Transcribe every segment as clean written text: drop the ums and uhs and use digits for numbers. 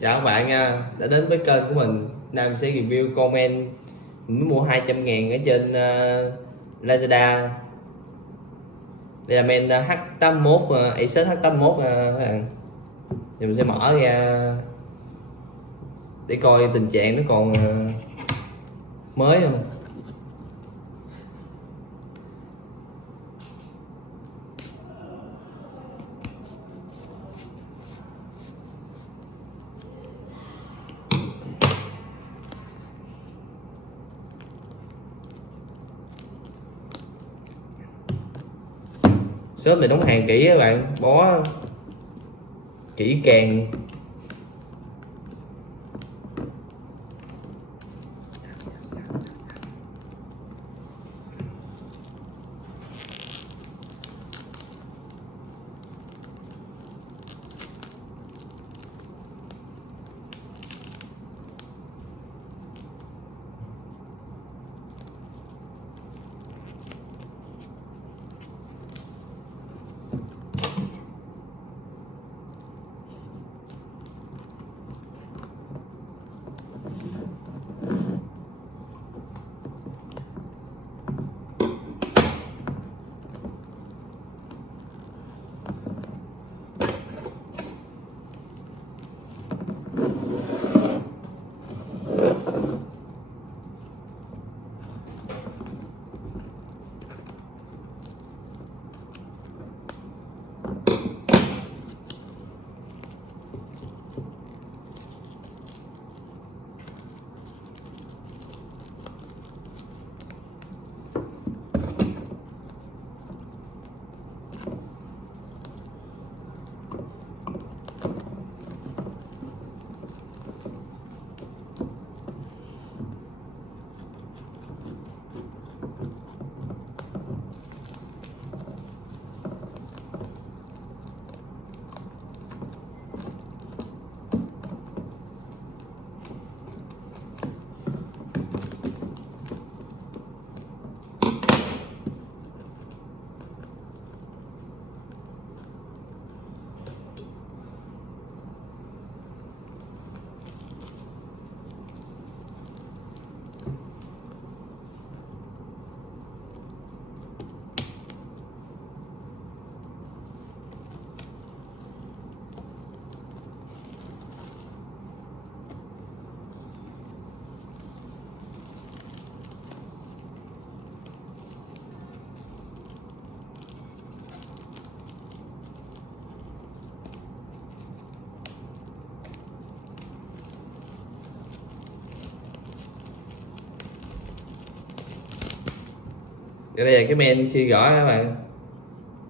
Chào các bạn nha, đã đến với kênh của mình. Nam sẽ review con men mình mới mua 200.000 ở trên Lazada. Đây là men H81, Asus H81 các bạn. Thì mình sẽ mở ra để coi tình trạng nó còn mới không. Shop này đóng hàng kỹ các bạn, bó kỹ càng. Đây là cái men khi gõ các bạn,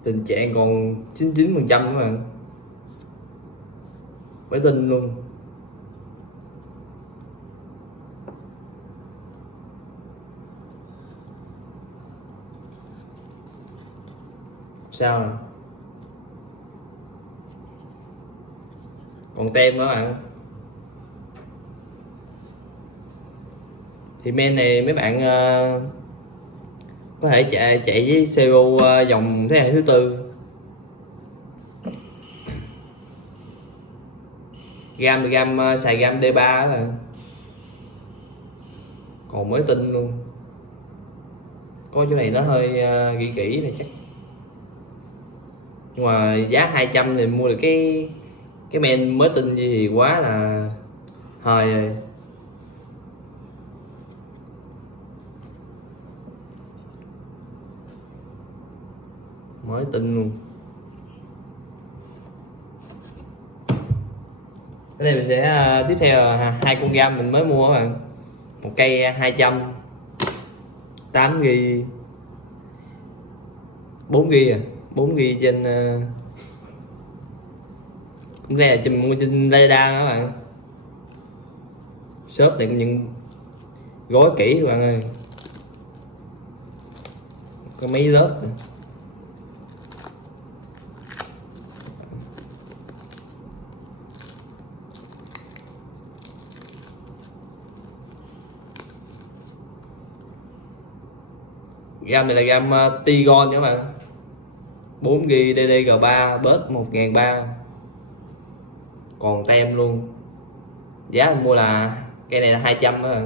tình trạng còn 99% các bạn, mới tin luôn. Sao nè, còn tem nữa bạn. Thì men này mấy bạn có thể chạy với CPU dòng thế hệ thứ tư, RAM xài RAM D3 đó, còn mới tin luôn. Có chỗ này nó hơi gỉ kỹ này chắc, nhưng mà giá 200 thì mua được cái men mới tin gì thì quá là hơi rồi. Mới tin luôn. Cái này mình sẽ tiếp theo là hai con gam mình mới mua các bạn, một cây 200 8 GB 4 GB 4 GB trên cũng đây là mua trên Lazada các bạn. Shop này cũng những gói kỹ các bạn ơi, có mấy lớp nữa. Gam này là gam Tigon các bạn, 4GB DDR3 bớt 1300, còn tem luôn. Giá mình mua là cây này là 200 á.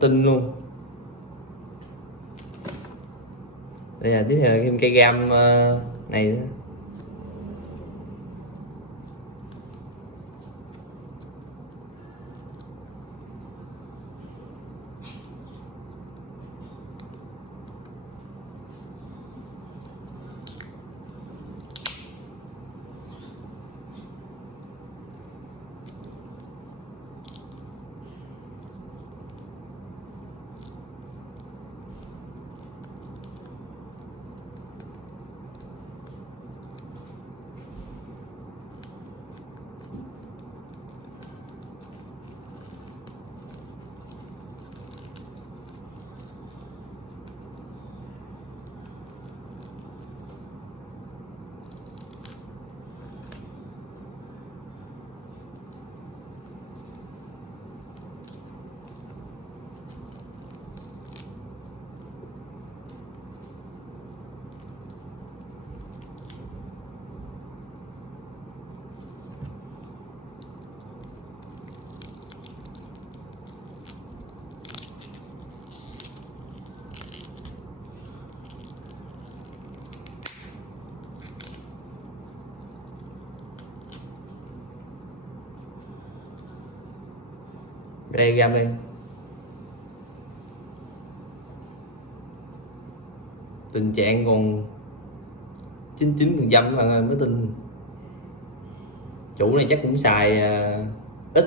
Tinh luôn. Đây là tiếp theo là thêm cây gam này nữa. Đây gam đây. Tình trạng còn 99% các bạn ơi, mới tin. Chủ này chắc cũng xài ít.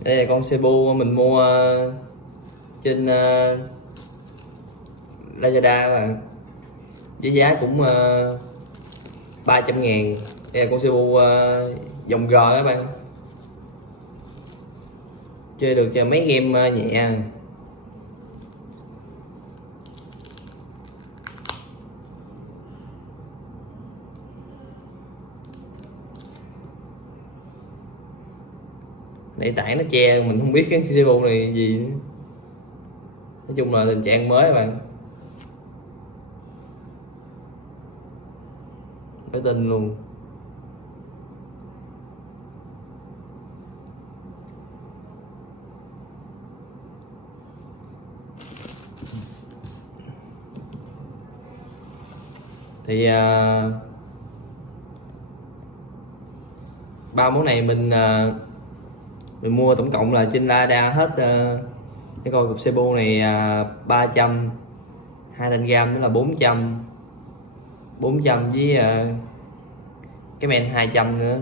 Đây là con Cebu mình mua trên Lazada các bạn, với giá cũng 300.000. Đây là con Cebu dòng G các bạn, chơi được cho mấy game nhẹ. Để tảng nó che mình không biết cái Cebu này gì nữa. Nói chung là tình trạng mới các bạn, mới tin luôn. Thì ba món này mình mua tổng cộng là trên Lazada hết cái con cục Cebu này 300, 2 thanh gam nữa là 400 với cái men 200 nữa,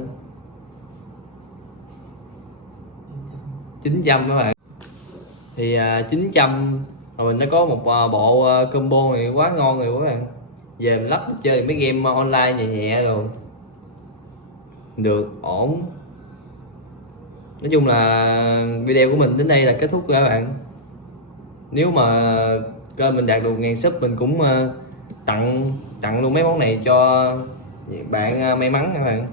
900 các bạn. Thì 900 rồi nó có một bộ combo này quá ngon rồi các bạn, về mình lắp chơi mấy game online nhẹ nhẹ rồi được ổn. Nói chung là video của mình đến đây là kết thúc rồi các bạn. Nếu mà kênh mình đạt được 1000 sub mình cũng tặng luôn mấy món này cho bạn may mắn các bạn.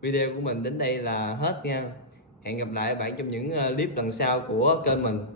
Video của mình đến đây là hết nha. Hẹn gặp lại bạn trong những clip lần sau của kênh mình.